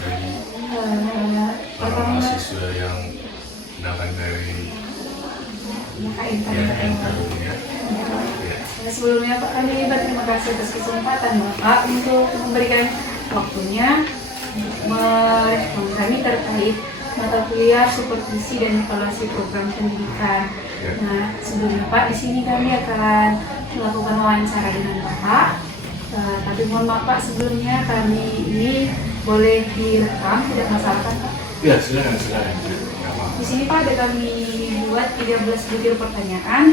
dari para Pertama, mahasiswa yang datang dari KMK. ya. Sebelumnya Pak, kami berterima kasih atas kesempatan Bapak untuk memberikan waktunya merespon kami terkait mata kuliah supervisi dan evaluasi program pendidikan. Nah, sebelumnya Pak, di sini kami akan melakukan wawancara dengan Bapak. Tapi mohon maaf Pak, sebelumnya kami ini boleh direkam, tidak masalah kan Pak? Ya, silakan. Di sini Pak, ada kami buat 13 butir pertanyaan.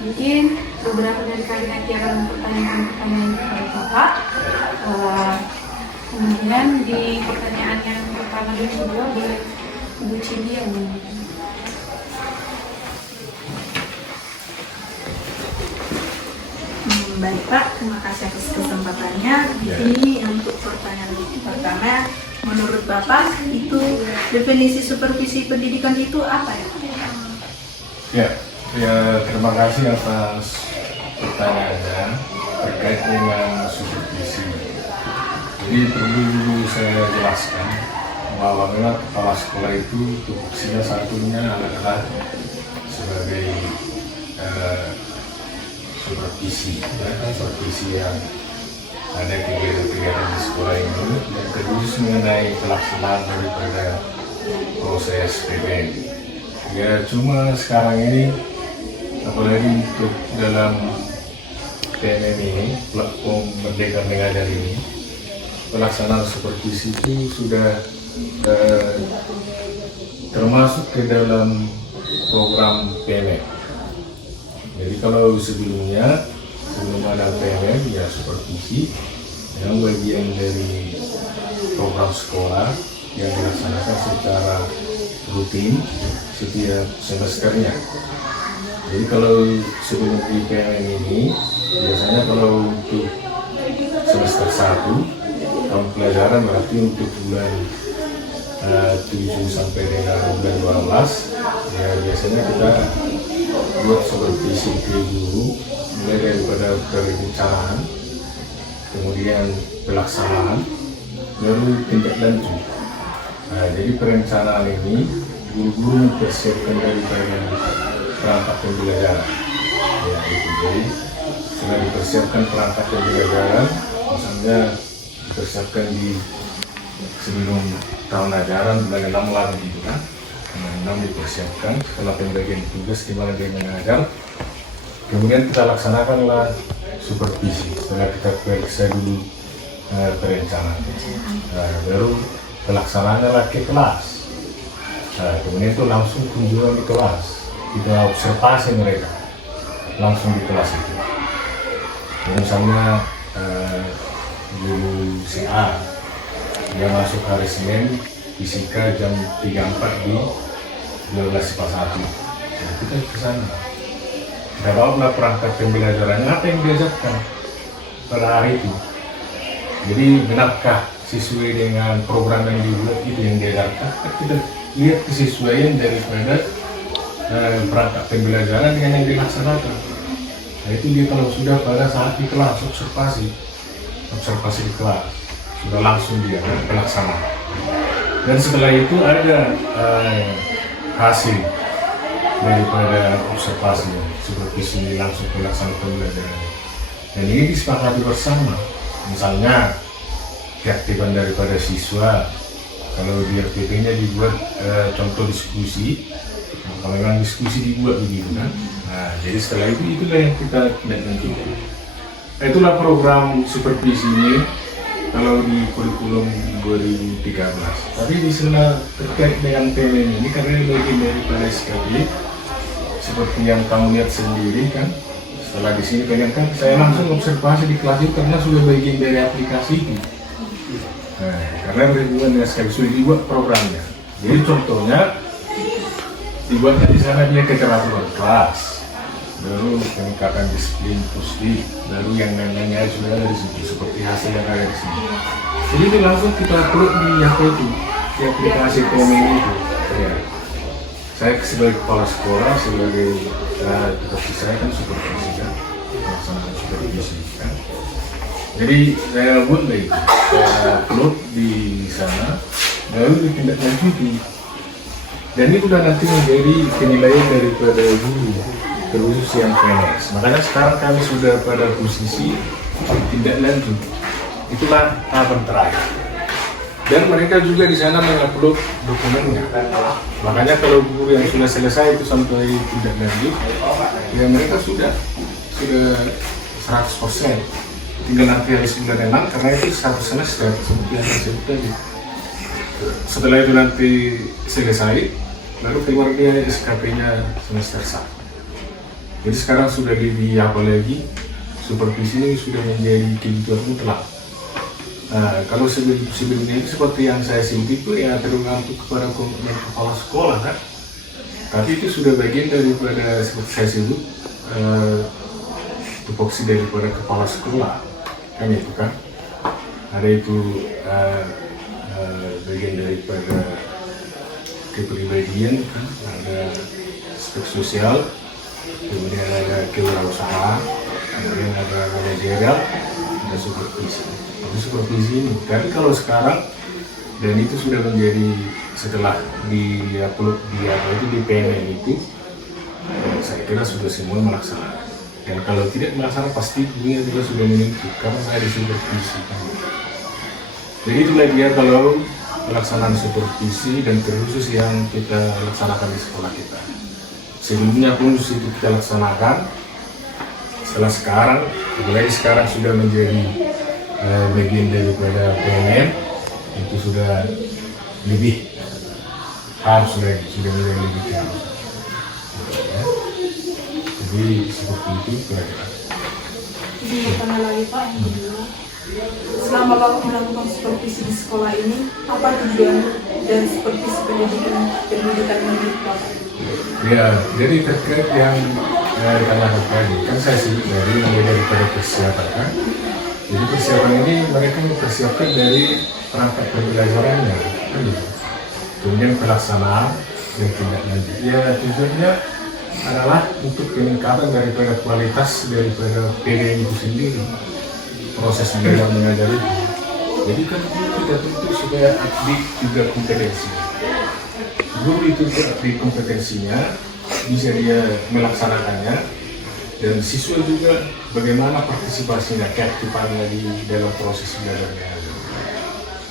Mungkin beberapa dari kalian nanti akan mempertanyakan pertanyaan kepada Bapak. Kemudian di pertanyaan yang pertama dan kedua boleh Ibu Cindy yang Baik Pak, terima kasih atas kesempatannya. Ini untuk pertanyaan pertama, menurut Bapak itu definisi supervisi pendidikan itu apa ya? Ya, terima kasih atas pertanyaannya terkait dengan supervisi. Jadi perlu dulu saya jelaskan bahwa memang kepala sekolah itu tupoksinya satunya adalah sebagai supervisi yang ada kegiatan-kegiatan di sekolah ini. Yang kedua mengenai pelaksanaan daripada proses PBN. Ya, cuma sekarang ini apalagi untuk dalam PMM ini, platform Merdeka Mengajar ini, pelaksanaan supervisi itu sudah termasuk ke dalam program PMM. Jadi kalau sebelum ada PMM ya supervisi yang bagian dari program sekolah yang dilaksanakan secara rutin setiap semesternya. Jadi kalau sebelum di PMM ini biasanya kalau untuk semester 1 tahun pelajaran berarti untuk bulan 7 sampai dengan bulan 12 ya biasanya kita buat supervisi ke guru mulai daripada perencanaan, kemudian pelaksanaan, baru tindak lanjut. Nah, jadi perencanaan ini guru-guru mempersiapkan daripada perangkat pembelajaran. Ya, itu jadi sudah dipersiapkan perangkat pembelajaran, misalnya dipersiapkan di sebelum tahun ajaran bulan 6 lagi gitu kan. Bulan 6 dipersiapkan setelah pembagian tugas gimana dia mengajar. Kemudian kita laksanakanlah supervisi setelah kita periksa dulu perencanaan. Baru pelaksanaannya lah ke kelas. Kemudian itu langsung kunjungan di kelas. Kita observasi mereka langsung di kelas itu. Misalnya guru CA dia masuk hari Senin fisika jam 3.4 di 12 IPA 1. Nah, kita ke sana. Kita bawa perangkat pembelajarannya apa yang diajarkan pada hari itu. Jadi benarkah sesuai dengan program yang dibuat itu yang diajarkan? Kita lihat kesesuaian daripada perangkat pembelajaran dengan yang dilaksanakan. Nah itu dia kalau sudah pada saat di kelas observasi di kelas sudah langsung dia pelaksanaan. Dan setelah itu ada hasil daripada observasi supervisi ini langsung pelaksanaan pembelajaran. Dan ini disepakati bersama. Misalnya keaktifan daripada siswa, kalau di RPP-nya dibuat contoh diskusi, kalau memang diskusi dibuat begitu kan. Nah, jadi setelah itu itulah yang kita lanjutkan. Nah, itulah program supervisi ini kalau di kurikulum 2013. Tapi di sana terkait dengan PMM ini karena ini bagian daripada SKB, seperti yang kamu lihat sendiri kan. Setelah di sini pengen kan saya langsung observasi di kelas itu karena sudah bagian dari aplikasi itu. Nah, karena berhubungan dengan SKB sudah dibuat programnya. Jadi contohnya dibuatnya di sana dia keteraturan kelas, baru peningkatan disiplin pusdi, baru yang lain-lainnya sudah ada di situ seperti hasil yang ada di sini. Jadi itu langsung kita upload di apa itu, di aplikasi PMM itu. Ya. Saya sebagai kepala sekolah, sebagai tugas saya kan supervisi kan, melaksanakan supervisi kan. Jadi saya buat lagi, saya upload di sana. lalu ditindaklanjuti. Dan itu sudah nanti menjadi penilaian daripada guru, terkhusus yang PNS. Makanya sekarang kami sudah pada posisi tindak lanjut. Itulah tahapan terakhir. Dan mereka juga di sana mengupload dokumennya. Makanya kalau guru yang sudah selesai itu sampai tindak lanjut, ya mereka sudah 100%. Tinggal nanti harus bulan 6 karena itu 1 semester seperti yang saya sebut tadi. Setelah itu nanti selesai, lalu keluar dia SKP-nya semester 1. Jadi sekarang sudah lebih apa lagi, supervisi ini sudah menjadi kebutuhan mutlak. Nah, kalau sebelumnya itu seperti yang saya sebut itu ya tergantung kepada komitmen kepala sekolah kan. Tapi itu sudah bagian daripada seperti saya sebut tupoksi daripada kepala sekolah kan itu kan. Ada itu bagian daripada kepribadian kan, ada aspek sosial, kemudian ada kewirausahaan, kemudian ada manajerial, ada supervisi. Supervisi ini. Tapi kalau sekarang dan itu sudah menjadi setelah di-upload di PNN itu, saya kira sudah semua melaksanakan. Dan kalau tidak melaksanakan pasti dunia juga sudah menuntut karena saya di supervisi. Jadi itulah dia kalau pelaksanaan supervisi dan terkhusus yang kita laksanakan di sekolah kita. Sebelumnya pun itu kita laksanakan. Setelah sekarang, mulai sekarang sudah menjadi bagian daripada PNN, itu sudah lebih harus lagi, sudah mulai lebih harus. Ya. Jadi seperti itu kira-kira. Ini pertanyaan lagi Pak yang kedua. Selama Bapak melakukan supervisi di sekolah ini, apa tujuan dan supervisi pendidikan menurut Bapak? Ya, jadi terkait yang ditanyakan tadi, kan saya sebut mulai daripada persiapan kan. Jadi persiapan ini mereka mempersiapkan dari perangkat pembelajarannya, kan gitu. Kemudian pelaksanaan dan tindak lanjut. Ya tujuannya adalah untuk peningkatan daripada kualitas daripada PDN itu sendiri, proses belajar mengajar itu. Jadi kan kita tuntut supaya atlet juga kompetensi. Guru itu atlet kompetensinya bisa dia melaksanakannya. Dan siswa juga bagaimana partisipasinya, keaktifannya di dalam proses belajarnya.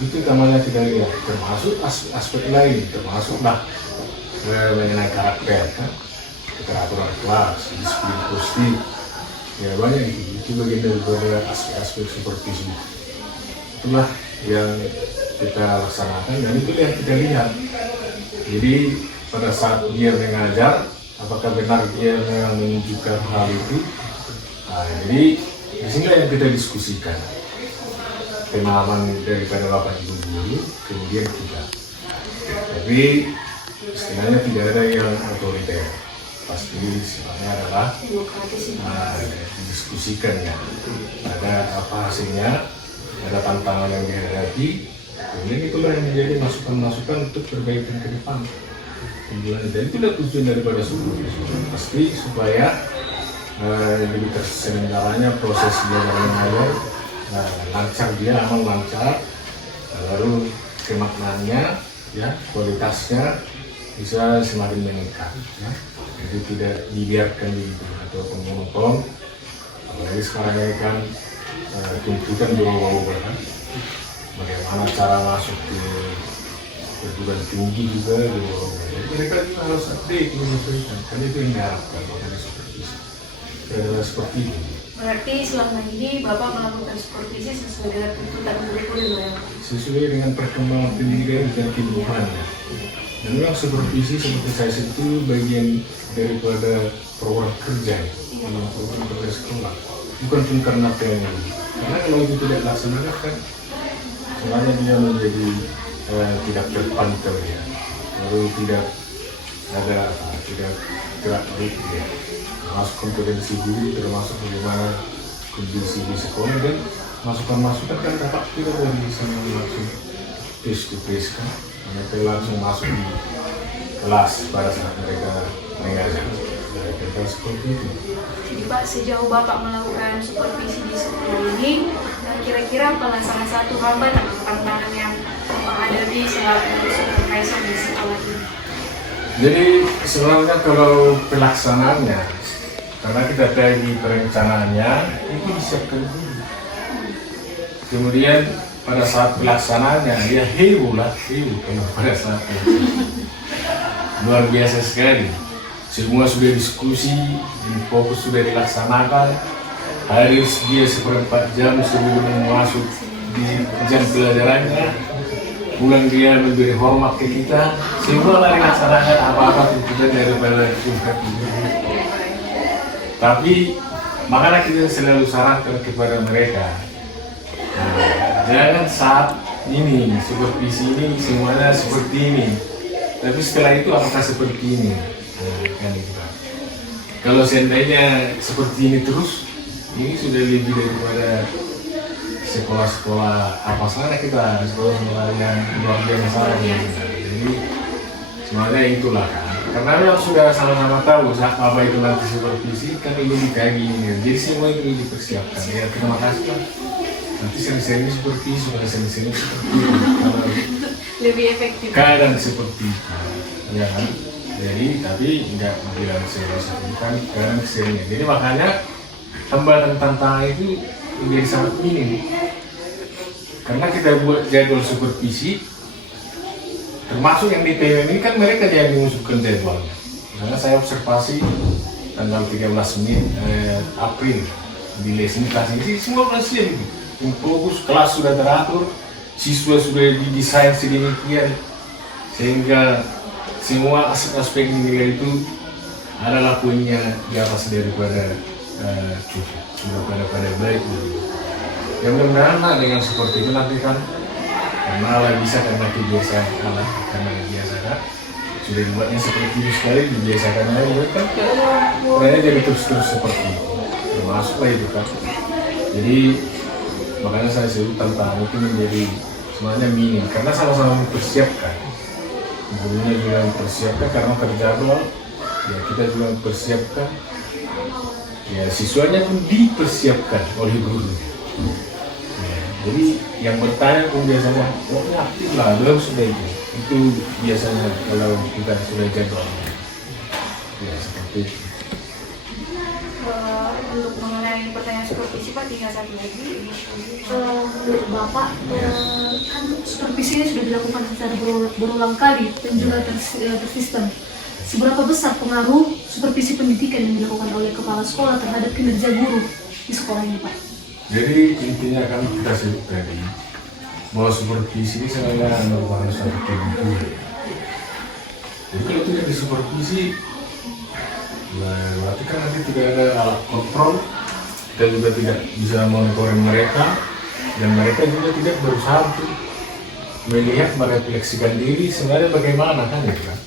Itu utamanya kita lihat, termasuk aspek lain, termasuklah mengenai karakter, kan? Keteraturan kelas, disiplin positif, ya banyak itu bagian dari aspek-aspek supervisi. Itulah yang kita laksanakan dan itu yang kita lihat. Jadi pada saat dia mengajar, apakah benar dia memang menunjukkan hal itu? Nah, jadi disinilah yang kita diskusikan. Pemahaman daripada Bapak Ibu guru, kemudian kita. Tapi istilahnya tidak ada yang otoriter. Pasti sifatnya adalah didiskusikan ya. Ada apa hasilnya, ada tantangan yang dihadapi. Kemudian itulah yang menjadi masukan-masukan untuk perbaikan ke depan. Dan itulah tujuan daripada supervisi. Pasti supaya lebih terselenggaranya proses belajar mengajar, lancar dia, aman lancar, lalu kemaknaannya, ya kualitasnya bisa semakin meningkat. Ya. Jadi tidak dibiarkan gitu atau pengomong. Apalagi sekarang ini kan tuntutan berubah-ubah kan. Bagaimana cara masuk ke perguruan tinggi juga berubah-ubah. Jadi mereka juga harus update menyesuaikan. Kan itu yang diharapkan dari supervisi. Adalah seperti itu. Berarti selama ini Bapak melakukan supervisi sesuai dengan tuntutan kurikulum ya? Sesuai dengan perkembangan pendidikan dan kebutuhannya. Dan memang supervisi seperti saya sebut itu bagian daripada program kerja, program kerja sekolah. Bukan cuma karena PNN. Karena kalau itu tidak dilaksanakan kan, sebenarnya dia menjadi tidak terpantau ya. Lalu tidak ada tidak gerak baik ya. Termasuk kompetensi guru, termasuk bagaimana kondisi di sekolah dan masukan-masukan kan dapat kita dari bisa langsung face to face kan. Mereka langsung masuk di kelas pada saat mereka mengajar. Mereka seperti itu. Jadi Pak, sejauh Bapak melakukan supervisi di sekolah ini, kira-kira apa salah satu hambatan atau tantangan yang Bapak menghadapi selaku supervisor di sekolah ini? Jadi sebenarnya kalau pelaksanaannya, karena kita bagi perencanaannya itu disiapkan dulu. Kemudian pada saat pelaksanaannya ya heboh kalau pada saat luar biasa sekali. Semua sudah diskusi, fokus sudah dilaksanakan. Hadir dia 1/4 jam sebelum masuk di jam pelajarannya. Pulang dia memberi hormat ke kita. Semua lah dilaksanakan apa-apa tuntutan daripada Tuhan. Tapi makanya kita selalu sarankan kepada mereka, jangan saat ini supervisi ini semuanya seperti ini. Tapi setelah itu apakah seperti ini? Kan gitu. Kalau seandainya seperti ini terus, ini sudah lebih daripada sekolah-sekolah apa sana kita, sekolah-sekolah yang luar biasa. Jadi sebenarnya itulah kan. Karena memang sudah sama-sama tahu apa itu nanti supervisi, kan ini dikaji. Jadi semua itu dipersiapkan. Ya terima kasih Pak. Nanti sering-sering supervisi, sering-sering seperti itu. Lebih efektif. Kadang seperti itu, ya kan. Jadi tapi nggak bilang serius, bukan kadang seringnya. Jadi makanya hambatan tantangan itu menjadi sangat minim. Karena kita buat jadwal supervisi, termasuk yang di PWN ini kan mereka yang mengusulkan jadwalnya. Karena saya observasi tanggal 13 April di lesson kelas ini semua masih itu. Fokus kelas sudah teratur, siswa sudah didesain sedemikian sehingga semua aspek nilai itu adalah punya di atas daripada cukup, sudah pada baik. Ya mudah-mudahan lah dengan seperti itu nanti kan karena bisa karena kebiasaan karena dibiasakan sudah dibuatnya seperti itu sekali dibiasakan lagi kan kayaknya jadi terus seperti itu termasuklah itu kan. Jadi makanya saya sebut tantangan itu menjadi semuanya minim karena sama-sama mempersiapkan. Gurunya juga mempersiapkan karena terjadwal, ya kita juga mempersiapkan, ya siswanya pun dipersiapkan oleh guru. Ya, jadi yang bertanya pun biasanya, oh aktif lah, belum sudah itu biasanya kalau kita sudah jadwal. Ya seperti itu. Untuk mengenai pertanyaan supervisi Pak, tinggal satu lagi. Menurut Bapak, kan supervisi ini sudah dilakukan secara berulang kali dan juga tersistem. Seberapa besar pengaruh supervisi pendidikan yang dilakukan oleh kepala sekolah terhadap kinerja guru di sekolah ini, Pak? Jadi intinya kan kita sebut tadi bahwa supervisi ini sebenarnya merupakan suatu kebutuhan. Jadi kalau tidak disupervisi, berarti kan nanti tidak ada alat kontrol, kita juga tidak bisa monitoring mereka, dan mereka juga tidak berusaha untuk melihat merefleksikan diri sebenarnya bagaimana kan gitu kan.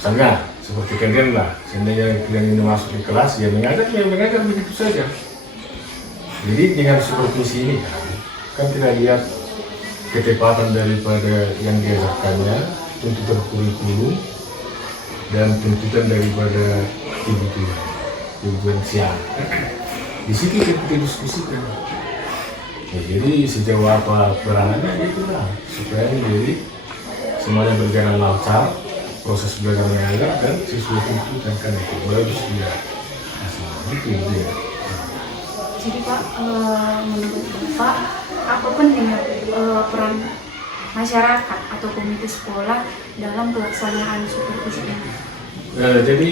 Misalnya seperti kalian lah, seandainya kalian ini masuk di kelas, ya mengajar begitu saja. Jadi dengan supervisi ini kan kita lihat ketepatan daripada yang diajarkannya, tuntutan kurikulum, dan tuntutan daripada kebutuhan siang. Di situ kita diskusikan. Ya, jadi sejauh apa peranannya itulah supaya menjadi semuanya berjalan lancar, proses belajar mengajar dan siswa tuntutan kan itu bagus dia. Itu dia. Jadi Pak, menurut Bapak, apa pentingnya peran masyarakat atau komite sekolah dalam pelaksanaan supervisi ini? Jadi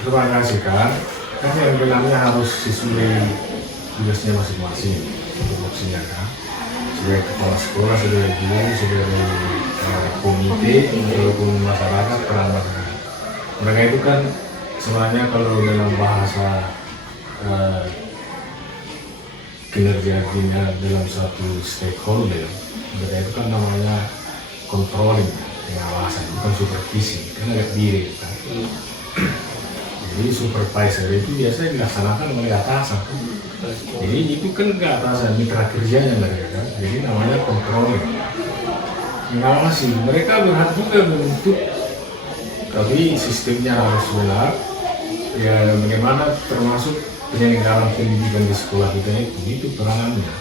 terima kasih kan yang bilangnya harus sesuai tugasnya masing-masing untuk melaksanakan. Sebagai kepala sekolah, sebagai guru, sebagai komite, ataupun masyarakat, peran masyarakat. Mereka itu kan sebenarnya kalau dalam bahasa kinerjanya dalam satu stakeholder, mereka itu kan namanya controlling, pengawasan, bukan supervisi, kan agak mirip kan. Jadi supervisor itu biasanya dilaksanakan oleh atasan. Jadi itu kan ke atasan mitra kerjanya mereka kan. Jadi namanya controlling. Mengawasi, mereka berhak juga menuntut, tapi sistemnya harus benar. Ya bagaimana termasuk penyelenggaraan pendidikan di sekolah kita itu peranannya.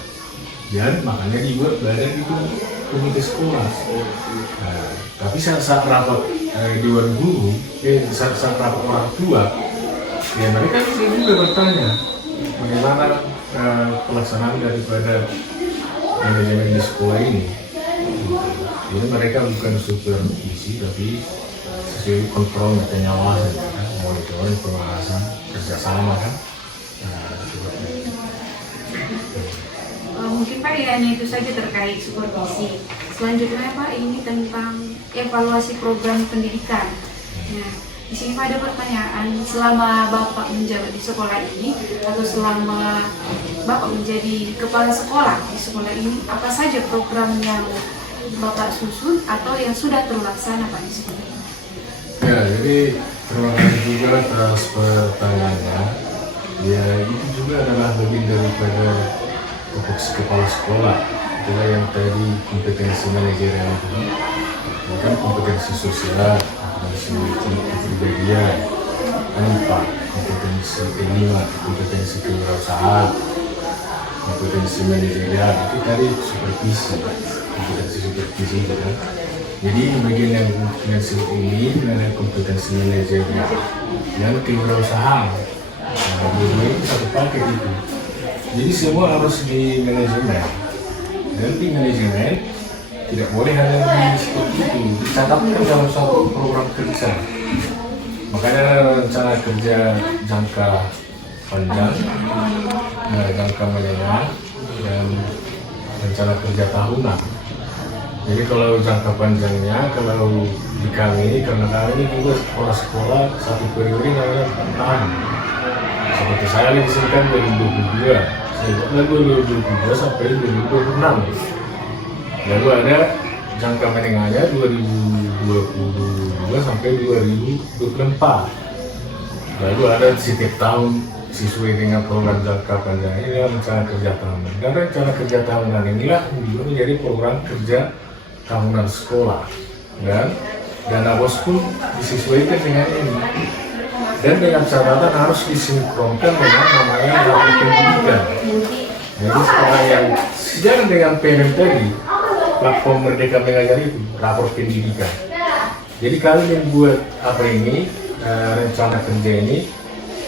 Dan makanya dibuat badan itu komite sekolah. Nah, tapi saat rapat Dewan Guru, saat rapat orang tua, ya mereka juga bertanya bagaimana pelaksanaan daripada manajemen di sekolah ini. Jadi mereka bukan supervisi tapi sesuai kontrol dan pengawasan, kan? Monitoring, pengawasan, kerjasama kan. Nah, seperti itu. Mungkin Pak ya hanya itu saja terkait supervisi. Selanjutnya Pak ini tentang evaluasi program pendidikan. Nah, di sini Pak ada pertanyaan, selama Bapak menjabat di sekolah ini atau selama Bapak menjadi kepala sekolah di sekolah ini, apa saja program yang Bapak susun atau yang sudah terlaksana Pak di sekolah ini? Ya, jadi terima kasih juga atas pertanyaannya. Ya, itu juga adalah bagian daripada tupoksi kepala sekolah. Itulah yang tadi kompetensi manajerial itu. Bukan kompetensi sosial, kompetensi kepribadian, IPA, kompetensi kelima, kompetensi kewirausahaan, kompetensi manajerial. Itu tadi supervisi, kompetensi supervisi itu kan. Jadi bagian yang disebut ini mengenai kompetensi manajerial dan kewirausahaan. Nah, dua itu satu paket itu. Jadi semua harus di manajemen. Dan di manajemen tidak boleh hanya seperti itu. Dicatatkan dalam suatu program kerja. Makanya rencana kerja jangka panjang, jangka menengah, dan rencana kerja tahunan. Jadi kalau jangka panjangnya, kalau di kami, karena kami juga sekolah satu periode namanya 4 tahun. Seperti saya di sini kan 2022, saya 2022 sampai 2026. Lalu ada jangka menengahnya 2022 sampai 2024. Lalu ada setiap tahun sesuai dengan program jangka panjang ini rencana kerja tahunan. Dan rencana kerja tahunan inilah juga menjadi program kerja tahunan sekolah, dan dana bos pun disesuaikan dengan ini, dan dengan catatan harus disinkronkan dengan namanya rapor pendidikan. Jadi sekarang yang sejalan dengan PMM tadi, platform Merdeka Mengajar itu rapor pendidikan. Jadi kami membuat apa ini rencana kerja ini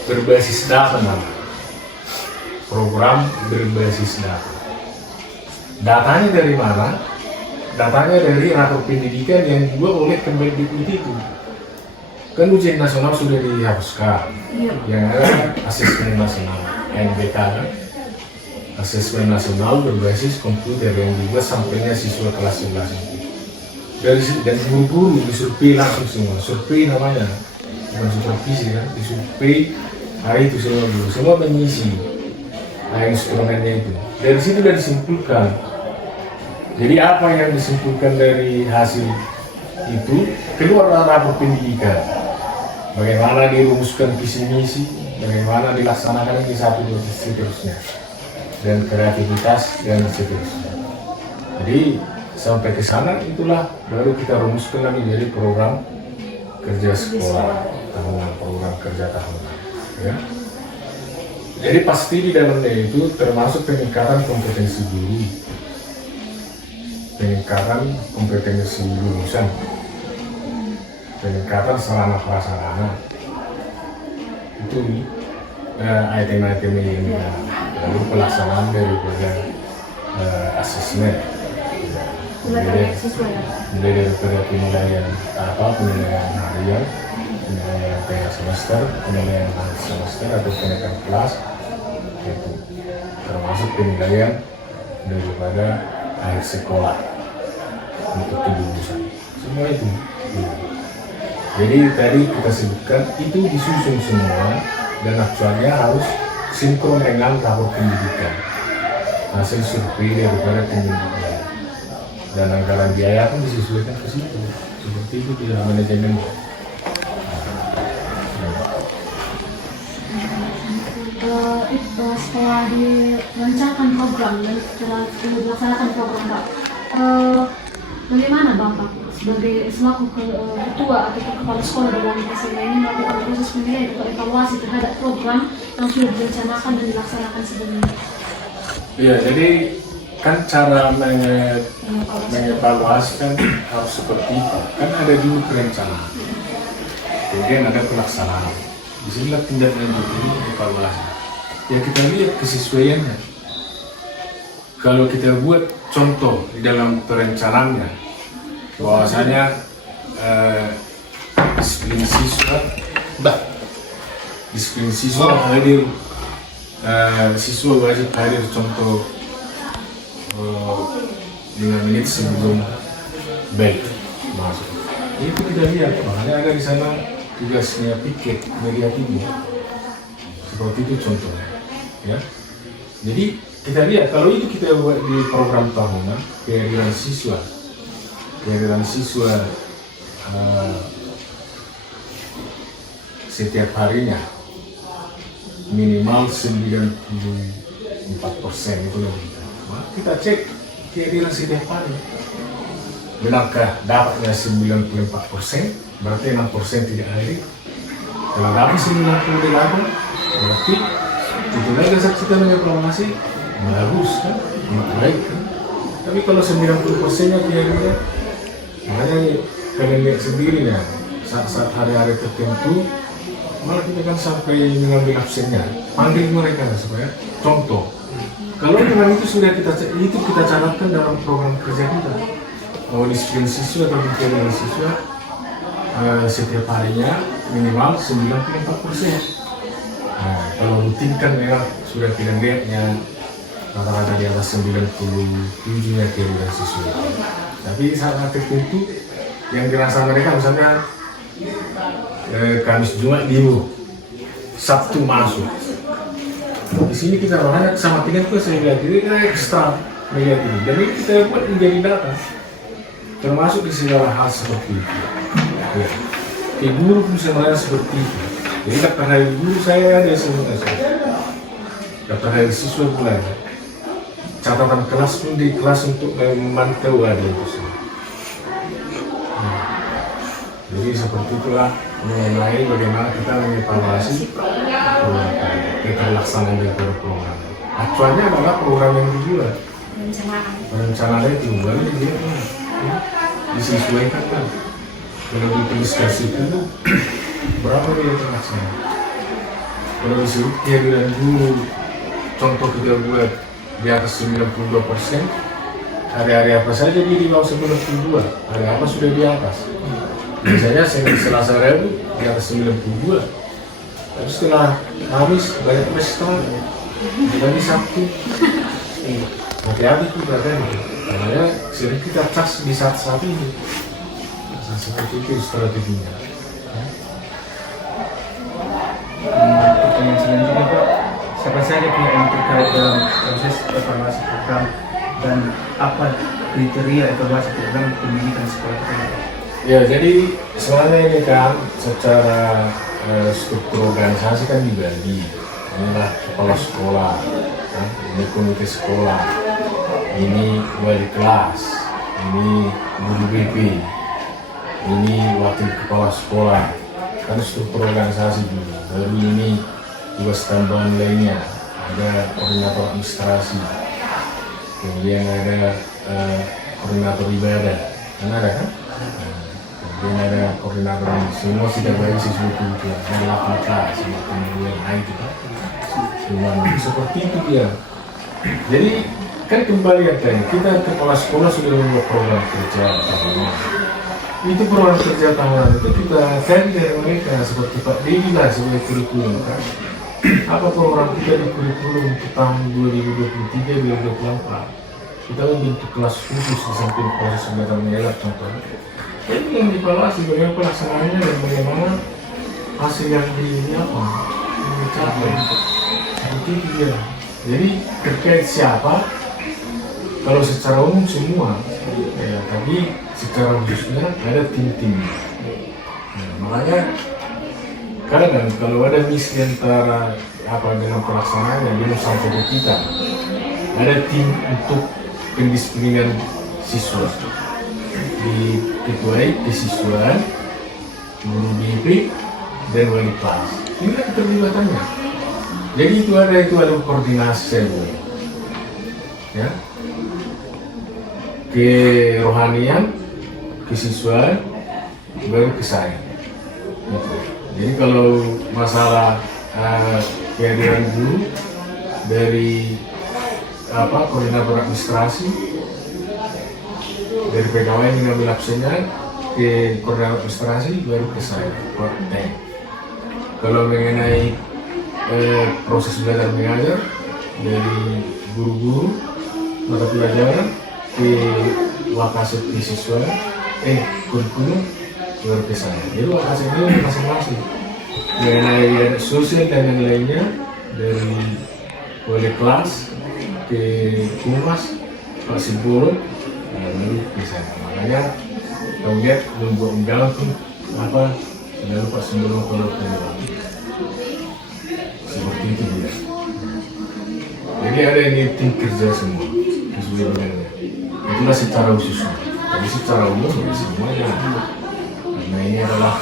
berbasis data, namanya program berbasis data. Datanya dari mana? Datanya dari rapor pendidikan yang dibuat oleh Kemendikbud itu. Kan ujian nasional sudah dihapuskan, yang ada asesmen nasional, NBK kan? Asesmen nasional berbasis komputer yang dibuat sampainya siswa kelas 11 itu. Dan guru-guru disurvei langsung semua, survei namanya, bukan supervisi kan, disurvei hari itu semua guru, semua mengisi instrumennya itu. Dari situ sudah disimpulkan. Jadi apa yang disimpulkan dari hasil itu keluar rapor pendidikan. Bagaimana dirumuskan visi misi, bagaimana dilaksanakan di satu dua seterusnya, dan kreativitas dan seterusnya. Jadi sampai ke sana itulah baru kita rumuskan lagi jadi program kerja sekolah tahunan, program kerja tahunan. Ya. Jadi pasti di dalamnya itu termasuk peningkatan kompetensi guru, peningkatan kompetensi lulusan, peningkatan sarana prasarana, itu item-item ini. Lalu pelaksanaan daripada asesmen, mulai daripada penilaian harian, penilaian tengah semester, penilaian akhir semester atau kenaikan kelas, itu termasuk penilaian daripada akhir sekolah untuk kelulusan, semua itu. Jadi tadi kita sebutkan itu disusun semua dan aktualnya harus sinkron dengan rapor pendidikan, hasil survei daripada pendidikan, dan anggaran biaya pun disesuaikan ke situ. Seperti itu di dalam manajemen. Setelah direncanakan program dan setelah dilaksanakan program Pak, bagaimana Bapak sebagai selaku ketua atau kepala sekolah dalam SMA ini melakukan proses penilaian atau evaluasi terhadap program yang sudah direncanakan dan dilaksanakan sebelumnya? Ya, jadi kan cara mengevaluasi kan harus seperti itu. Kan ada dulu perencanaan, kemudian ada pelaksanaan. Disinilah tindak lanjut ini evaluasi. Ya kita lihat kesesuaiannya. Kalau kita buat contoh di dalam perencanaannya, bahwasanya disiplin siswa hadir, siswa wajib hadir contoh 5 menit sebelum bel masuk. Itu kita lihat, makanya ada di sana tugasnya piket melihat ini. Seperti itu contohnya, ya. Jadi kita lihat kalau itu kita buat di program tahunan kehadiran siswa setiap harinya minimal 94% itu yang kita cek kehadiran setiap hari. Benarkah dapatnya 94%? Berarti 6% tidak hadir. Kalau dapat 98, berarti itu lagi kita mengevaluasi bagus kan, baik kan. Tapi kalau 90%-nya kehadiran, makanya kalian lihat sendiri ya, saat hari-hari tertentu malah kita kan sampai mengambil absennya, panggil mereka supaya contoh. Kalau dengan itu sudah kita catatkan dalam program kerja kita. Oh, disiplin siswa atau kehadiran siswa setiap harinya minimal 94%. Nah, kalau rutin kan memang sudah kita lihatnya rata-rata di atas 97-nya kehadiran siswa. Tapi saat tertentu yang dirasa mereka misalnya Kamis Jumat libur, Sabtu masuk. Di sini kita makanya sama tingkat itu saya lihat ini kita ekstra melihat ini. Dan ini kita buat menjadi data, termasuk di segala hal seperti itu. Ya. Di guru pun sebenarnya seperti itu. Jadi daftar hari guru saya ada semua. Daftar hari siswa mulai. Catatan kelas pun di kelas untuk memantau ada itu semua. Jadi seperti itulah mengenai bagaimana kita mengevaluasi pelaksanaan dari program. Acuannya adalah program yang dibuat. Perencanaan itu baru dia disesuaikan kan. Kalau dituliskan itu berapa dia terlaksana. Kalau disuruh kehadiran guru, contoh kita buat di atas 92%, hari-hari apa saja dia di bawah 92, hari apa sudah di atas. Biasanya Selasa Rabu di atas 92, tapi setelah Kamis banyak pesta, lagi Sabtu, hati-hati kita kan, karena sering kita cas di saat-saat ini, seperti itu strateginya. Pertanyaan selanjutnya Pak, siapa saja pihak yang terkait dalam proses evaluasi program dan apa kriteria evaluasi program pendidikan sekolah kita? Ya, jadi sebenarnya ini kan secara struktur organisasi kan dibagi. Inilah kepala sekolah, kan? Ini komite sekolah, ini wali kelas, ini guru BP, ini wakil kepala sekolah. Kan struktur organisasi dulu. Lalu ini tugas tambahan lainnya, ada koordinator administrasi, kemudian ada koordinator ibadah, kan ada kan? Kemudian ada koordinator ini, semua tidak baik siswa itu, ada aplikasi, kemudian itu kan? Seperti itu dia. Jadi kan kembali ya tadi, kita kepala sekolah sudah membuat program kerja tahunan. Itu program kerja tahunan itu kita cari dari mereka seperti Pak Dedi lah sebagai kurikulum kan. Apa program kita di kurikulum untuk tahun 2023-2024? Kita membentuk kelas khusus di samping proses belajar mengajar contohnya. Jadi yang dievaluasi bagaimana pelaksanaannya dan bagaimana hasil yang dicapai. Seperti itu dia. Jadi terkait siapa? Kalau secara umum semua, ya, tapi secara khususnya ada tim-tim. Nah, makanya kadang kalau ada misi antara apa dengan pelaksanaan yang belum sampai ke kita, ada tim untuk pendisiplinan siswa, diketuai kesiswaan, guru BP dan wali kelas. Inilah keterlibatannya. Jadi itu ada koordinasi saya, ya. kerohanian, ke siswa, baru ke saya. Gitu. Jadi kalau masalah kehadiran guru dari koordinator administrasi, dari pegawai yang mengambil absennya ke koordinator administrasi baru ke saya, Pak Teng. Kalau mengenai proses belajar mengajar dari guru-guru mata pelajaran ke wakasek ke siswa, kurikulum baru ke saya. Jadi wakasek itu masing-masing. Mengenai sosial dan yang lainnya dari wali kelas ke humas, Pak Sibul, lalu ke saya. Makanya kamu lihat membuat undangan pun lalu Pak Sibul kalau seperti itu dia. Jadi ada ini tim kerja semua sesuai dengannya. Itulah secara khusus. Tapi secara umum ya semuanya. Karena ini adalah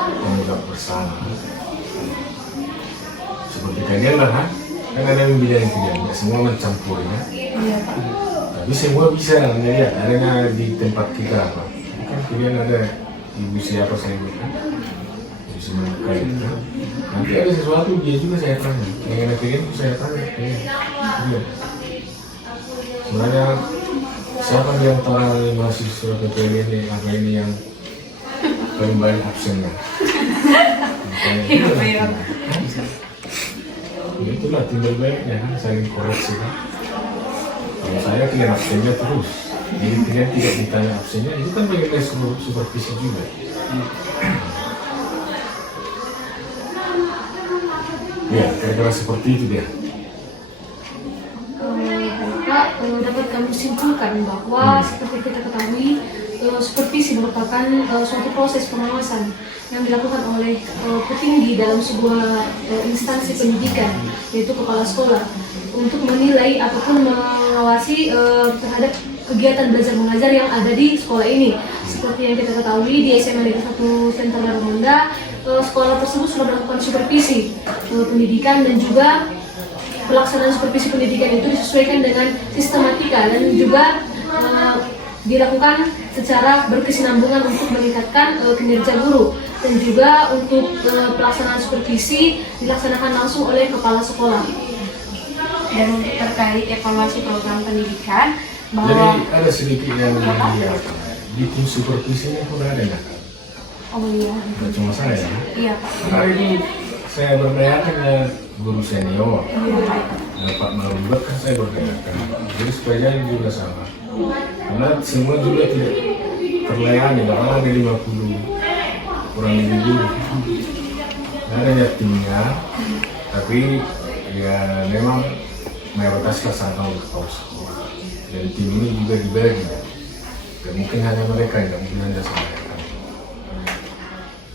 tanggung bersama. Seperti kalian lah, kan ada yang bilang itu ya, semua mencampur ya. Iya Pak. Tapi semua bisa melihat, ada di tempat kita apa. Kan kalian ada ibu siapa saya bukan, ibu semua kalian. Nanti ada sesuatu dia juga saya tanya, yang ada kalian saya tanya. Iya. Sebenarnya siapa di antara mahasiswa PPL ini yang paling banyak absennya? Iya Pak ya. Itulah timbal baiknya kan, saling koreksi kan. Kalau saya kalian absennya terus, jadi kalian tidak ditanya absennya, itu kan bagaimana supervisi juga. Ya, kira-kira seperti itu dia. Bapak, dapat kami simpulkan bahwa seperti kita ketahui, supervisi merupakan suatu proses pengawasan yang dilakukan oleh petinggi dalam sebuah instansi pendidikan, yaitu kepala sekolah, untuk menilai ataupun mengawasi terhadap kegiatan belajar mengajar yang ada di sekolah ini. Seperti yang kita ketahui di SMA Negeri 1 Sentral Ramonda, sekolah tersebut sudah melakukan supervisi pendidikan dan juga pelaksanaan supervisi pendidikan itu disesuaikan dengan sistematika dan juga dilakukan secara berkesinambungan untuk meningkatkan kinerja guru, dan juga untuk pelaksanaan supervisi dilaksanakan langsung oleh kepala sekolah. Dan untuk terkait evaluasi program pendidikan, Jadi bahwa ada sedikit yang dilihat di tim supervisi ini pun ada nggak? Bukan cuma saya. iya Pak. Hari ini saya berdayakan ya guru senior, Pak Malubat kan saya berdayakan. Jadi supaya jangan juga sama. Karena semua juga tidak terlayani, karena ada 50 kurang lebih guru. Nggak ada ya timnya, tapi ya memang mayoritas kelas untuk kepala sekolah. Dan tim ini juga dibagi. Dan mungkin hanya mereka yang mungkin hanya saya.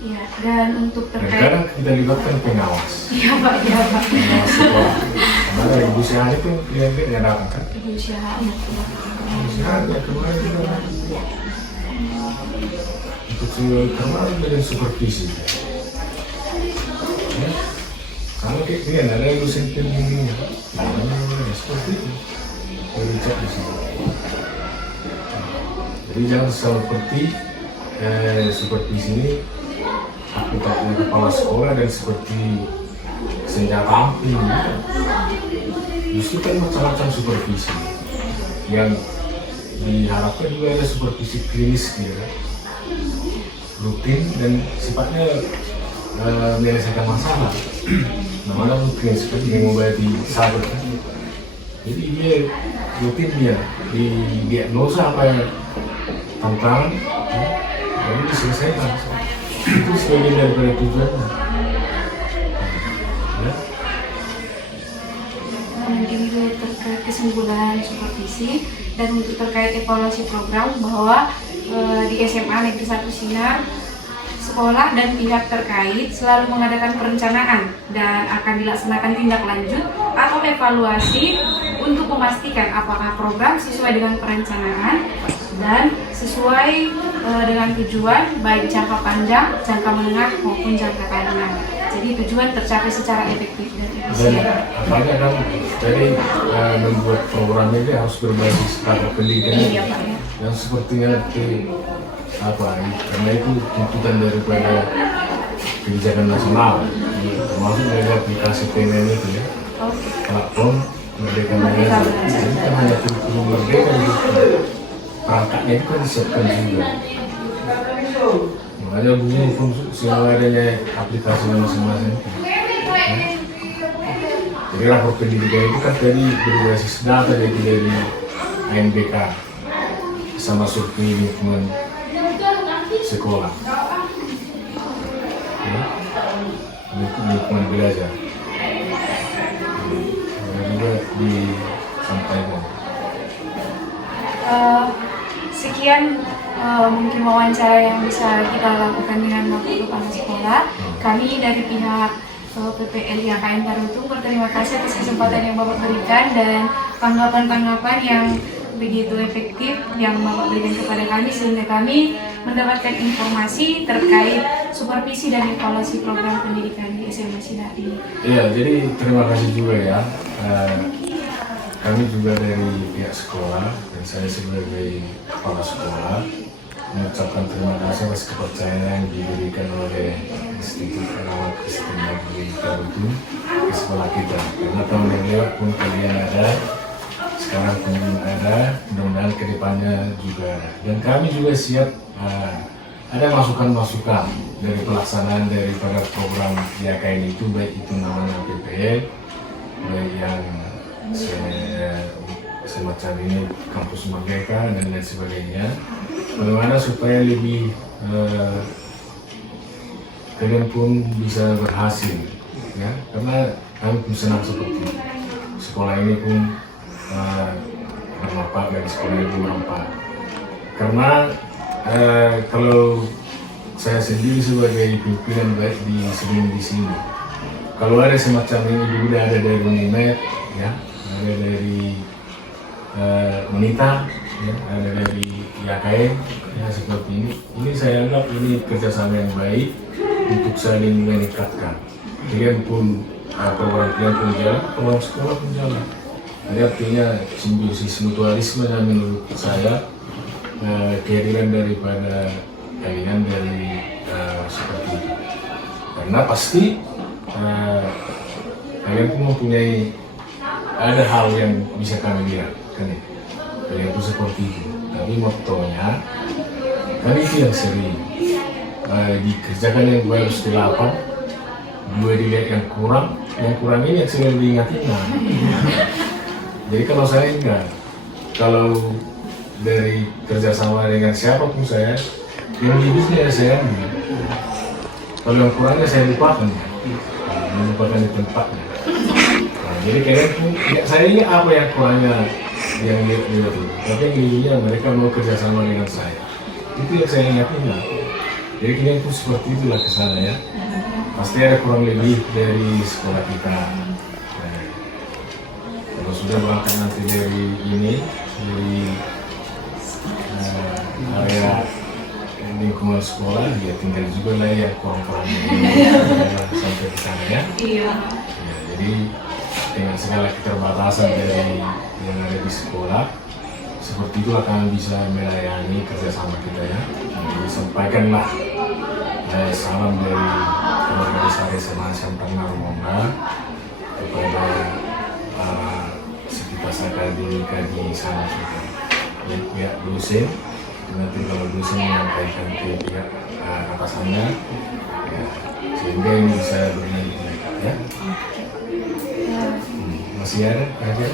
Iya, dan untuk Dan terkait kadang kita libatkan pengawas. iya Pak, Pengawas sekolah. Karena dari Ibu Syahani itu kliennya nggak datang kan? Ibu Syahani. Ibu Syahani ya kemarin juga. Untuk kemarin dengan supervisi. Ya. Kalau kayak gini ada yang dosen pembimbingnya. Namanya seperti itu. Berbicara di sini. Jadi jangan seperti supervisi ini aku tak punya kepala sekolah dan seperti senjata api. Justru kan macam-macam supervisi yang diharapkan juga ada supervisi klinis gitu, rutin dan sifatnya menyelesaikan masalah. Namanya rutin seperti yang mengobati sahabat kan. Jadi dia rutin dia di diagnosa apa yang tantangan, lalu diselesaikan. Itu sebagian daripada tujuannya. Ya. Mungkin itu terkait kesimpulan supervisi, dan untuk terkait evaluasi program bahwa di SMA Negeri 1 Sinar, sekolah dan pihak terkait selalu mengadakan perencanaan dan akan dilaksanakan tindak lanjut atau evaluasi untuk memastikan apakah program sesuai dengan perencanaan dan sesuai dengan tujuan baik jangka panjang, jangka menengah maupun jangka panjang. Jadi tujuan tercapai secara efektif dan Dan efisien. apalagi kan tadi membuat program ini harus berbasis pada pendidikan Iya Pak ya. yang sepertinya apa karena itu tuntutan daripada kebijakan nasional, termasuk dari aplikasi PNN itu ya, Oke. platform Merdeka Merdeka Belajar. Belajar. Jadi kan hanya kurikulum merdeka itu perangkatnya itu kan disiapkan juga. Makanya bunyi pun siapa adanya aplikasi masing-masing. Jadi rapor pendidikan itu kan tadi berbasis data dari ANBK sama survei lingkungan sekolah, ya, lingkungan belajar. Jadi juga disampaikan. Sekian mungkin wawancara yang bisa kita lakukan dengan Bapak Kepala Sekolah. Kami dari pihak PPL IAKN Tarutung berterima kasih atas kesempatan yang Bapak berikan dan tanggapan-tanggapan yang begitu efektif yang Bapak berikan kepada kami sehingga kami mendapatkan informasi terkait supervisi dan evaluasi program pendidikan di SMA Sinar ini. Iya, jadi terima kasih juga ya. Kami juga dari pihak sekolah dan saya sebagai kepala sekolah mengucapkan terima kasih atas kepercayaan yang diberikan oleh Institut Penawar Kristen Negeri Tarutung ke sekolah kita. Karena tahun yang lewat pun kalian ada, sekarang pun belum ada, mudah-mudahan kedepannya juga ada. Dan kami juga siap ada masukan-masukan dari pelaksanaan daripada program IAKN itu, baik itu namanya PPL, baik yang semacam ini kampus Merdeka dan lain sebagainya. Bagaimana supaya lebih kalian pun bisa berhasil, ya? Karena kami pun senang seperti itu. Sekolah ini pun bermanfaat dan sekolah ini pun bermanfaat. Karena kalau saya sendiri sebagai pimpinan baik di sini, kalau ada semacam ini juga ada dari Unimed, ya, ada dari Monita, ya, ada dari IAKN, ya, seperti ini. Ini saya anggap ini kerjasama yang baik untuk saling meningkatkan. Kalian pun program kalian pun jalan, program sekolah pun jalan. Jadi artinya simbiosis mutualisme yang menurut saya kehadiran daripada kalian dari seperti itu. Karena pasti kalian pun mempunyai ada hal yang bisa kami lihat, kan ya? Kalian itu seperti itu. Tapi motonya kan itu yang sering dikerjakan yang gue harus dilakukan, gue dilihat yang kurang ini yang sering diingat-ingat. Jadi kalau saya enggak, kalau dari kerjasama dengan siapapun saya, yang lebihnya saya ambil. Kalau yang kurangnya saya lupakan, melupakan di tempatnya. Nah, jadi kalian pun, ya, saya ingat apa yang kurangnya yang lihat itu, tapi yang lebihnya mereka mau kerjasama dengan saya. Itu yang saya ingat-ingat. Jadi kalian pun seperti itulah ke sana ya. Pasti ada kurang lebih dari sekolah kita. Nah, kalau sudah berangkat nanti dari ini, dari area lingkungan sekolah, ya tinggal juga lah ya kurang-kurang sampai ke sana ya. Iya. Ya, jadi dengan segala keterbatasan dari yang ada di sekolah, seperti itu akan bisa melayani kerjasama kita ya. Jadi sampaikanlah salam dari keluarga besar SMA Sampang Narumonga kepada para sivitas akademika di sana juga. Dan pihak dosen, nanti kalau dosen menyampaikan ke pihak atasannya, ya, sehingga ini bisa berlanjut ya. Masih ada aja?